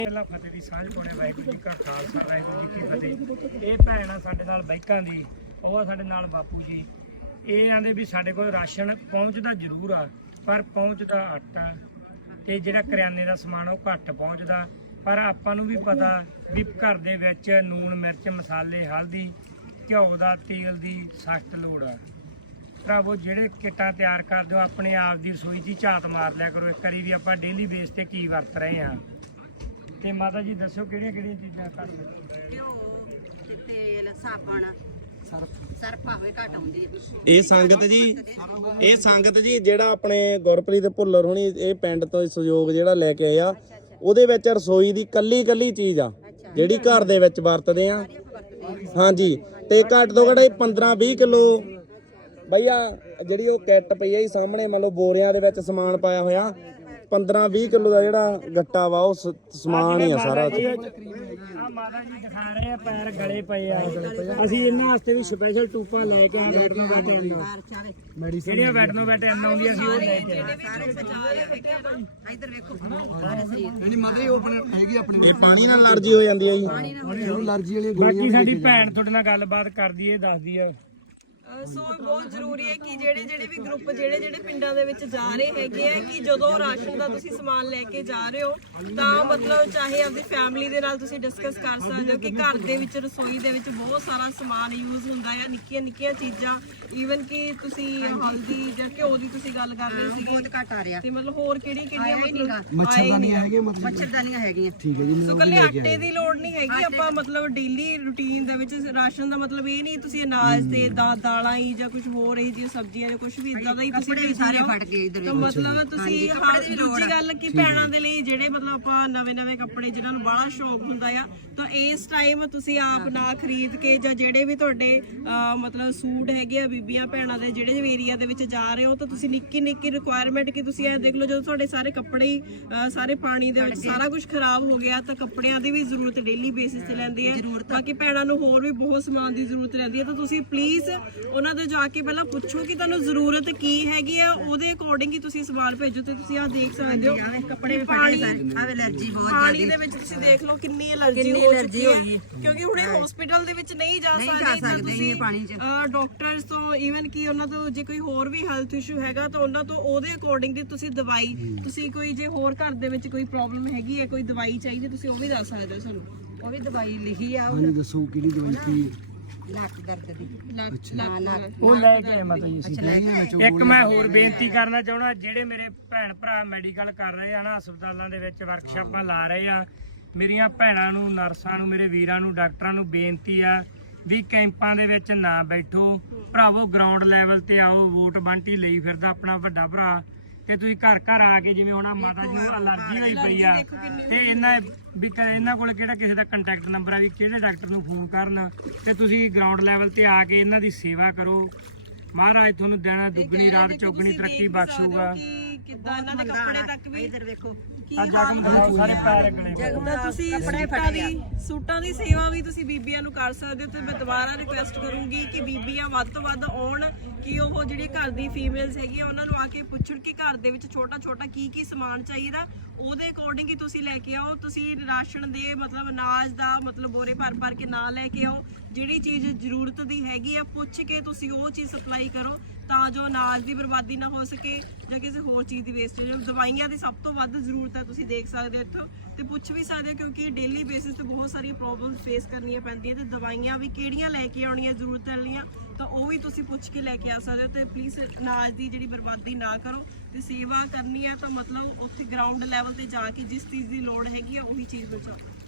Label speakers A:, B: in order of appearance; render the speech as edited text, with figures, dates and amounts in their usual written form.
A: ਪਹਿਲਾਂ ਫਤਿਹ ਦੀ ਸਾਂਝ ਪਾਉਣੇ। ਵਾਹਿਗੁਰੂ ਜੀ ਕਾ ਖਾਲਸਾ ਵਾਹਿਗੁਰੂ ਜੀ ਕੀ ਫਤਿਹ। ਇਹ ਭੈਣ ਆ ਸਾਡੇ ਨਾਲ ਬਾਈਕਾਂ ਦੀ, ਉਹ ਆ ਸਾਡੇ ਨਾਲ ਬਾਪੂ ਜੀ। ਇਹ ਆਂਦੇ ਵੀ ਸਾਡੇ ਕੋਲ ਰਾਸ਼ਨ ਪਹੁੰਚਦਾ ਜ਼ਰੂਰ ਆ, ਪਰ ਪਹੁੰਚਦਾ ਆਟਾ ਤੇ ਜਿਹੜਾ ਕਰਿਆਨੇ ਦਾ ਸਮਾਨ ਉਹ ਘੱਟ ਪਹੁੰਚਦਾ। ਪਰ ਆਪਾਂ ਨੂੰ ਵੀ ਪਤਾ ਵੀ ਘਰ ਦੇ ਵਿੱਚ ਨੂਣ ਮਿਰਚ ਮਸਾਲੇ ਹਲਦੀ ਘਿਓ ਦਾ ਤੇਲ ਦੀ ਸਖਤ ਲੋੜ ਆ। ਭਰਾਵੋ ਜਿਹੜੇ ਕਿੱਟਾਂ ਤਿਆਰ ਕਰਦੇ ਹੋ ਆਪਣੇ ਆਪ ਦੀ ਰਸੋਈ 'ਚ ਝਾਤ ਮਾਰ ਲਿਆ ਕਰੋ ਇੱਕ ਵਾਰੀ ਵੀ ਆਪਾਂ ਡੇਲੀ ਬੇਸ ਤੇ ਕੀ ਵਰਤ ਰਹੇ ਆ। ਤੇ ਮਾਤਾ ਜੀ ਦੱਸੋ ਕਿਹੜੀਆਂ ਕਿਹੜੀਆਂ ਚੀਜ਼ਾਂ ਕਰਦੇ?
B: ਘਿਓ ਤੇ ਤੇਲ ਸਾਬਣ ਸਰਫ ਆਵੇ ਘਟ ਆਉਂਦੀ ਹੈ।
C: ਇਹ ਸੰਗਤ ਜੀ ਜਿਹੜਾ ਆਪਣੇ ਗੁਰਪ੍ਰੀਤ ਭੁੱਲਰ ਹੋਣੀ ਇਹ ਪਿੰਡ ਤੋਂ ਸਹਿਯੋਗ ਜਿਹੜਾ ਲੈ ਕੇ ਆਏ ਆ, ਉਹਦੇ ਵਿੱਚ ਰਸੋਈ ਦੀ ਕੱਲੀ ਚੀਜ਼ ਆ ਜਿਹੜੀ ਘਰ ਦੇ ਵਿੱਚ ਵਰਤਦੇ ਆ। ਹਾਂਜੀ, ਤੇ ਘੱਟ ਤੋਂ ਘੱਟ 15-20 ਕਿਲੋ ਭਈਆ ਜਿਹੜੀ ਉਹ ਕਿੱਟ ਪਈ ਆ ਸਾਹਮਣੇ, ਮੰਨ ਲਓ ਬੋਰਿਆਂ ਦੇ ਵਿੱਚ ਸਮਾਨ ਪਾਇਆ ਹੋਇਆ। 15-20 ਕਿਲੋ ਦਾ ਜਿਹੜਾ ਗੱਟਾ ਵਾ ਉਹ ਸਮਾਨ ਹੀ ਆ ਸਾਰਾ।
A: ਆ ਮਾਤਾ ਜੀ ਦਿਖਾ ਰਹੇ ਆ ਪੈਰ ਗਲੇ ਪਏ ਆ। ਅਸੀਂ ਇਹਨਾਂ ਵਾਸਤੇ ਵੀ ਸਪੈਸ਼ਲ ਟੂਪਾਂ ਲੈ ਕੇ ਆਏ ਵੈਟਨੋ ਮੈਡੀਸਨ ਜਿਹੜੀਆਂ ਵੈਟਨੋ ਵੈਟਨ ਆਉਂਦੀਆਂ ਸੀ ਉਹ ਲੈ ਕੇ
B: ਇੱਧਰ ਵੇਖੋ ਸਾਰੇ ਸਰੀਰ
D: ਨਹੀਂ ਮਾਤਾ ਜੀ ਉਹ ਹੈਗੀ ਆਪਣੇ
C: ਇਹ ਪਾਣੀ ਨਾਲ ਅਲਰਜੀ ਹੋ ਜਾਂਦੀ ਹੈ ਜੀ।
D: ਅਲਰਜੀ ਵਾਲੀ
A: ਬਾਕੀ ਸਾਡੀ ਭੈਣ ਤੁਹਾਡੇ ਨਾਲ ਗੱਲਬਾਤ ਕਰਦੀ ਏ, ਦੱਸਦੀ ਆ।
E: ਸੋ ਬਹੁਤ ਜ਼ਰੂਰੀ ਹੈ ਕਿ ਜਿਹੜੇ ਵੀ ਗਰੁੱਪ ਜਿਹੜੇ ਪਿੰਡਾਂ ਦੇ ਵਿੱਚ ਜਾ ਰਹੇ ਹੈਗੇ ਆ ਕਿ ਜਦੋਂ ਰਾਸ਼ਨ ਦਾ ਤੁਸੀਂ ਸਮਾਨ ਲੈ ਕੇ ਜਾ ਰਹੇ ਹੋ ਤਾਂ ਮਤਲਬ ਚਾਹੇ ਆਪਣੀ ਫੈਮਿਲੀ ਦੇ ਨਾਲ ਤੁਸੀਂ ਡਿਸਕਸ ਕਰ ਸਕਦੇ ਹੋ ਕਿ ਘਰ ਦੇ ਵਿੱਚ ਰਸੋਈ ਦੇ ਵਿੱਚ ਬਹੁਤ ਸਾਰਾ ਸਮਾਨ ਯੂਜ਼ ਹੁੰਦਾ ਹੈ, ਨਿੱਕੀਆਂ ਚੀਜ਼ਾਂ, ਈਵਨ ਕਿ ਤੁਸੀਂ ਹਲਦੀ ਜਾਂ ਘਿਓ ਦੀ ਤੁਸੀਂ ਗੱਲ ਕਰ ਰਹੇ ਸੀ
B: ਬਹੁਤ ਘਟ ਆ ਰਿਹਾ
E: ਤੇ ਮਤਲਬ ਹੋਰ ਕਿਹੜੀਆਂ ਮਤਲਬ
D: ਮੱਛਰਦਾਨੀਆਂ ਹੈਗੀਆਂ ਮਤਲਬ
B: ਮੱਛਰਦਾਨੀਆਂ ਹੈਗੀਆਂ।
D: ਠੀਕ ਹੈ ਜੀ।
E: ਸੋ ਕੱਲੇ ਆਟੇ ਦੀ ਲੋੜ ਨਹੀਂ ਹੈਗੀ, ਆਪਾਂ ਮਤਲਬ ਡੇਲੀ ਰੂਟੀਨ ਦੇ ਵਿੱਚ ਰਾਸ਼ਨ ਦਾ ਮਤਲਬ ਇਹ ਨਹੀਂ ਤੁਸੀਂ ਅਨਾਜ ਤੇ ਦਾਲਾਂ ਹੀ ਜਾਂ ਕੁਝ ਹੋਰ ਇਹ ਜੀ ਸਬਜ਼ੀਆਂ ਜਾਂ ਕੁਝ ਵੀ ਇਦਾਂ ਦਾ ਹੀ ਤੁਸੀਂ
B: ਸਾਰੇ ਫਟ ਗਏ ਇੱਧਰ
E: ਤਾਂ ਮਤਲਬ ਤੁਸੀਂ ਦੂਜੀ ਗੱਲ ਕਿ ਭੈਣਾਂ ਦੇ ਲਈ ਜਿਹੜੇ ਮਤਲਬ ਆਪਾਂ ਨਵੇਂ ਕੱਪੜੇ ਜਿਨ੍ਹਾਂ ਨੂੰ ਬੜਾ ਸ਼ੌਕ ਹੁੰਦਾ ਆ ਤਾਂ ਇਸ ਟਾਈਮ ਤੁਸੀਂ ਆਪ ਨਾ ਖਰੀਦ ਕੇ ਜਾਂ ਜਿਹੜੇ ਵੀ ਤੁਹਾਡੇ ਮਤਲਬ ਸੂਟ ਹੈਗੇ ਆ ਬੀਬੀਆਂ ਭੈਣਾਂ ਦੇ ਜਿਹੜੇ ਵੀ ਏਰੀਆ ਦੇ ਵਿੱਚ ਜਾ ਰਹੇ ਹੋ ਤਾਂ ਤੁਸੀਂ ਨਿੱਕੀ ਰਿਕੁਆਇਰਮੈਂਟ ਕਿ ਤੁਸੀਂ ਇਹ ਦੇਖ ਲਓ ਜਦੋਂ ਤੁਹਾਡੇ ਸਾਰੇ ਕੱਪੜੇ ਸਾਰੇ ਪਾਣੀ ਦੇ ਵਿੱਚ ਸਾਰਾ ਕੁਝ ਖਰਾਬ ਹੋ ਗਿਆ ਤਾਂ ਕੱਪੜਿਆਂ ਦੀ ਵੀ ਜ਼ਰੂਰਤ ਡੇਲੀ ਬੇਸਿਸ ਤੇ ਲੈਂਦੀ ਹੈ। ਬਾਕੀ ਭੈਣਾਂ ਨੂੰ ਹੋਰ ਵੀ ਬਹੁਤ ਸਮਾਨ ਦੀ ਜ਼ਰੂਰਤ ਰਹਿੰਦੀ ਹੈ ਤਾਂ ਤੁਸੀਂ ਪਲੀਜ਼ ਉਹਨਾਂ ਦੇ ਜਾ ਕੇ ਪਹਿਲਾਂ ਪੁੱਛੋ ਕਿ ਤੁਹਾਨੂੰ ਜ਼ਰੂਰਤ ਕੀ ਹੈਗੀ ਆ, ਉਹਦੇ ਅਕੋਰਡਿੰਗ ਹੀ ਤੁਸੀਂ ਸਵਾਲ ਭੇਜੋ। ਤੇ ਤੁਸੀਂ ਆਹ ਦੇਖ ਸਕਦੇ ਹੋ
B: ਕੱਪੜੇ ਪਾਣੀ ਐਲਰਜੀ ਬਹੁਤ
E: ਪਾਣੀ ਦੇ ਵਿੱਚ ਤੁਸੀਂ ਦੇਖ ਲਓ ਕਿੰਨੀ ਐਲਰਜੀ ਹੋ ਚੁੱਕੀ ਹੈ ਕਿਉਂਕਿ ਹੁਣ ਹਸਪੀਟਲ ਦੇ ਵਿੱਚ ਨਹੀਂ ਜਾ ਸਕਦੇ ਤੁਸੀਂ ਡਾਕਟਰਸ ਤੋਂ ਈਵਨ ਕਿ ਉਹਨਾਂ ਤੋਂ ਜੇ ਕੋਈ ਹੋਰ ਵੀ ਹੈਲਥ ਇਸ਼ੂ ਹੈਗਾ ਤਾਂ ਉਹਨਾਂ ਤੋਂ ਉਹਦੇ ਅਕੋਰਡਿੰਗ ਦੀ ਤੁਸੀਂ ਦਵਾਈ ਤੁਸੀਂ ਕੋਈ ਜੇ ਹੋਰ ਘਰ ਦੇ ਵਿੱਚ ਕੋਈ ਪ੍ਰੋਬਲਮ ਹੈਗੀ ਹੈ ਕੋਈ ਦਵਾਈ ਚਾਹੀਦੀ ਤੁਸੀਂ ਉਹ ਵੀ ਦੱਸ ਸਕਦੇ ਹੋ ਸਾਨੂੰ।
B: ਉਹ ਵੀ ਦਵਾਈ ਲਿਖੀ ਆ
D: ਹਾਂਜੀ ਦੱਸੋ ਕਿਹੜੀ ਦਵਾਈ ਕੀ
B: ਲੱਕ ਦਰਦ ਦੀ
A: ਉਹ ਲੈ ਕੇ ਆਏ ਮਾਤਾ ਜੀ ਅਸੀਂ। ਇੱਕ ਮੈਂ ਹੋਰ ਬੇਨਤੀ ਕਰਨਾ ਚਾਹੁੰਦਾ, ਜਿਹੜੇ ਮੇਰੇ ਭੈਣ ਭਰਾ ਮੈਡੀਕਲ ਕਰ ਰਹੇ ਆ ਨਾ, ਹਸਪਤਾਲਾਂ ਦੇ ਵਿੱਚ ਵਰਕਸ਼ਾਪਾਂ ਲਾ ਰਹੇ ਆ, ਮੇਰੀਆਂ ਭੈਣਾਂ ਨੂੰ, ਨਰਸਾਂ ਨੂੰ, ਮੇਰੇ ਵੀਰਾਂ ਨੂੰ, ਡਾਕਟਰਾਂ ਨੂੰ ਬੇਨਤੀ ਆ ਵੀ ਕੈਂਪਾਂ ਦੇ ਵਿੱਚ ਨਾ ਬੈਠੋ ਭਰਾਵੋ, ਗਰਾਊਂਡ ਲੈਵਲ ਤੇ ਆਓ। ਵੋਟ ਬੰਟੀ ਲਈ ਫਿਰਦਾ ਆਪਣਾ ਵੱਡਾ ਭਰਾ ਤੇ ਤੁਸੀਂ ਘਰ ਆ ਕੇ ਜਿਵੇਂ ਹੁਣ ਮਾਤਾ ਜੀ ਨੂੰ ਅਲਰਜੀ ਹੋਈ ਪਈ ਆ ਤੇ ਇਹਨਾਂ ਕੋਲ ਕਿਹੜਾ ਕਿਸੇ ਦਾ ਕੰਟੈਕਟ ਨੰਬਰ ਆ ਵੀ ਕਿਹੜੇ ਡਾਕਟਰ ਨੂੰ ਫੋਨ ਕਰਨ ਤੇ ਤੁਸੀਂ ਗਰਾਊਂਡ ਲੈਵਲ ਤੇ ਆ ਕੇ ਇਹਨਾਂ ਦੀ ਸੇਵਾ ਕਰੋ। ਮਹਾਰਾਜ ਤੁਹਾਨੂੰ ਦੇਣਾ ਦੁੱਗਣੀ ਰਾਤ ਚੌਗਣੀ ਤਰੱਕੀ ਬਖਸ਼ੂਗਾ।
E: ਕਿੱਦਾਂ ਇਹਨਾਂ ਦੇ ਕੱਪੜੇ ਤੱਕ ਵੀ
B: ਇੱਧਰ ਵੇਖੋ
A: ਸਾਰੇ ਪੈਰ ਅਗਲੇ
E: ਤਾਂ ਤੁਸੀਂ ਸੂਟਾਂ ਦੀ ਸੇਵਾ ਵੀ ਤੁਸੀਂ ਬੀਬੀਆਂ ਨੂੰ ਕਰ ਸਕਦੇ ਹੋ ਤੇ ਮੈਂ ਦੁਬਾਰਾ ਰਿਕੁਐਸਟ ਕਰੂੰਗੀ ਕਿ ਬੀਬੀਆਂ ਵੱਧ ਤੋਂ ਵੱਧ ਆਉਣ ਕਿ ਉਹ ਜਿਹੜੀ ਘਰ ਦੀ ਫੀਮੇਲਸ ਹੈਗੀਆਂ ਉਹਨਾਂ ਨੂੰ ਆ ਕੇ ਪੁੱਛਣ ਕਿ ਘਰ ਦੇ ਵਿੱਚ ਛੋਟਾ ਕੀ ਸਮਾਨ ਚਾਹੀਦਾ, ਉਹਦੇ ਅਕੋਰਡਿੰਗ ਹੀ ਤੁਸੀਂ ਲੈ ਕੇ ਆਓ। ਤੁਸੀਂ ਰਾਸ਼ਨ ਦੇ ਮਤਲਬ ਅਨਾਜ ਦਾ ਮਤਲਬ ਬੋਰੇ ਭਰ ਕੇ ਨਾ ਲੈ ਕੇ ਆਓ। ਜਿਹੜੀ ਚੀਜ਼ ਜ਼ਰੂਰਤ ਦੀ ਹੈਗੀ ਆ ਪੁੱਛ ਕੇ ਤੁਸੀਂ ਉਹ ਚੀਜ਼ ਸਪਲਾਈ ਕਰੋ ਤਾਂ ਜੋ ਅਨਾਜ ਦੀ ਬਰਬਾਦੀ ਨਾ ਹੋ ਸਕੇ ਜਾਂ ਕਿਸੇ ਹੋਰ ਚੀਜ਼ ਦੀ ਵੇਸਟੇਜ। ਦਵਾਈਆਂ ਦੀ ਸਭ ਤੋਂ ਵੱਧ ਜ਼ਰੂਰਤ ਹੈ, ਤੁਸੀਂ ਦੇਖ ਸਕਦੇ ਹੋ ਇੱਥੋਂ ਤੇ ਪੁੱਛ ਵੀ ਸਕਦੇ ਹੋ ਕਿਉਂਕਿ ਡੇਲੀ ਬੇਸਿਸ ਤੇ ਬਹੁਤ ਸਾਰੀਆਂ ਪ੍ਰੋਬਲਮਸ ਫੇਸ ਕਰਨੀਆਂ ਪੈਂਦੀਆਂ ਤੇ ਦਵਾਈਆਂ ਵੀ ਕਿਹੜੀਆਂ ਲੈ ਕੇ ਆਉਣੀਆਂ ਜ਼ਰੂਰਤ ਵਾਲੀਆਂ ਤਾਂ ਉਹ ਵੀ ਤੁਸੀਂ ਪੁੱਛ ਕੇ ਲੈ ਕੇ ਆ ਸਕਦੇ ਹੋ। ਤੇ ਪਲੀਜ਼ ਅਨਾਜ ਦੀ ਜਿਹੜੀ ਬਰਬਾਦੀ ਨਾ ਕਰੋ ਤੇ ਸੇਵਾ ਕਰਨੀ ਹੈ ਤਾਂ ਮਤਲਬ ਉੱਥੇ ਗਰਾਊਂਡ ਲੈਵਲ ਤੇ ਜਾ ਕੇ ਜਿਸ ਚੀਜ਼ ਦੀ ਲੋੜ ਹੈਗੀ ਆ ਉਹੀ ਚੀਜ਼ ਪਹੁੰਚਾਓ।